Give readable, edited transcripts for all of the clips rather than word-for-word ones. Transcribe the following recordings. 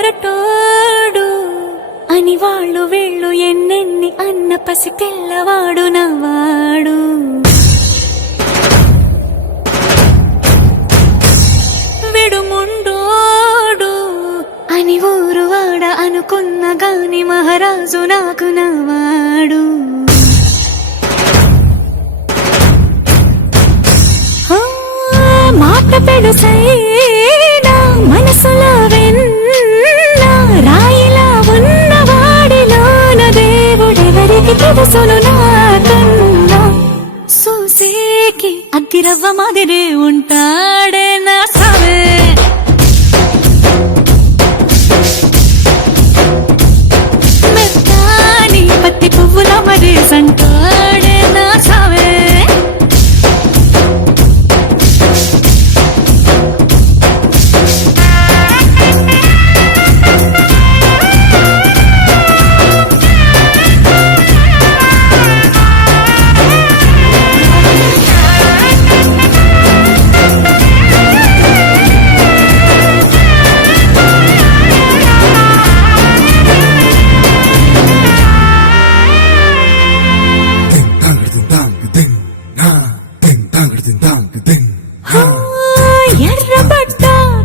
మొరటోడు అని వాళ్ళు వీళ్ళు ఎన్నెన్ని అన్న పసి తెల్లవాడు నవాడు. విడుముండోడు అని ఊరు వాడ అనుకున్న గాని మహారాజు నాకు నవాడు. మాట పెడుసైనా మనసులో వెన్న రాయిలా ఉన్నవాడిలోన దేవుడెవరికి తెలుసును నాకన్నా. సూసేకి అగ్గిరవ్వ మాదిరే ఉంటాడే నా సావే. మెత్తాని పత్తి పువ్వుల మరి సంటాడే నా సావే. ఎర్రబడ్డ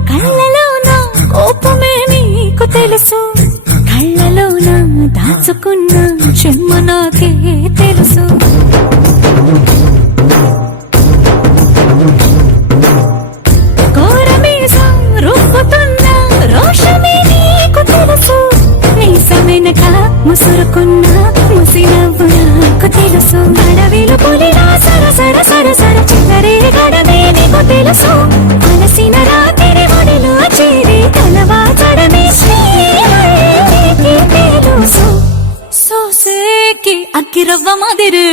కళ్ళలోన కోపమే నీకు తెలుసు, కళ్ళలోన దాచుకున్న చెమ్మ నాకే తెలుసు. కోరమీసం రుబ్బుతున్న రోషమే నీకు తెలుసు, నీసమెనక ముసురుకున్న ముసినవ్వు నాకు తెలుసు. అడవిలు పులిలా సరసర సరసర చిన్నరే గడమే నీకు తెలుసు, అలసిన రాత్రి ఒడిలో చేరి కలవాచడమే శ్రీకి తెలుసు. సోసేకి అగ్గిరవ్వ మాదిరి